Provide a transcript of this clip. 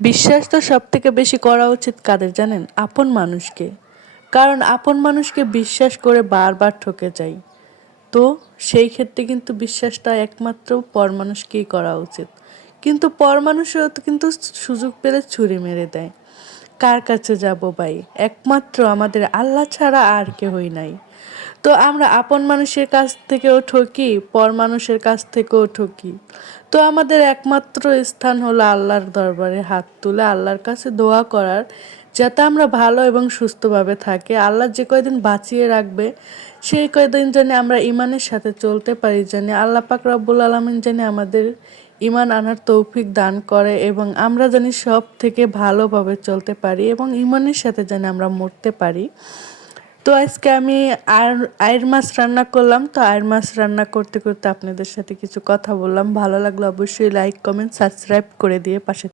বিশ্বাস তো সবথেকে বেশি করা উচিত কাদের জানেন? আপন মানুষকে। কারণ আপন মানুষকে বিশ্বাস করে বারবার ঠকে যাই। তো সেই ক্ষেত্রে কিন্তু বিশ্বাসটা একমাত্র পর মানুষকেই করা উচিত। কিন্তু পর মানুষও তো কিন্তু সুযোগ পেলে ছুরি মেরে দেয়। কার কাছে যাব ভাই? একমাত্র আমাদের আল্লাহ ছাড়া আর কেউই নাই। তো আমরা আপন মানুষের কাছ থেকেও ঠকি, পর মানুষের কাছ থেকেও ঠকি। তো আমাদের একমাত্র স্থান হলো আল্লাহর দরবারে হাত তুলে আল্লাহর কাছে দোয়া করার, যাতে আমরা ভালো এবং সুস্থভাবে থাকি। আল্লাহ যে কয়দিন বাঁচিয়ে রাখবে সেই কয়দিন জানি আমরা ইমানের সাথে চলতে পারি, জানি আল্লাহ পাক রব্বুল আলামিন জানি আমাদের ইমান আনার তৌফিক দান করে এবং আমরা জানি সব থেকে ভালোভাবে চলতে পারি এবং ইমানের সাথে জানি আমরা মরতে পারি। তো আজকে আমি আয়ের মাছ রান্না করলাম। তো আয়ের মাছ রান্না করতে করতে আপনাদের সাথে কিছু কথা বললাম। ভালো লাগলে অবশ্যই লাইক কমেন্ট সাবস্ক্রাইব করে দিয়ে পাশে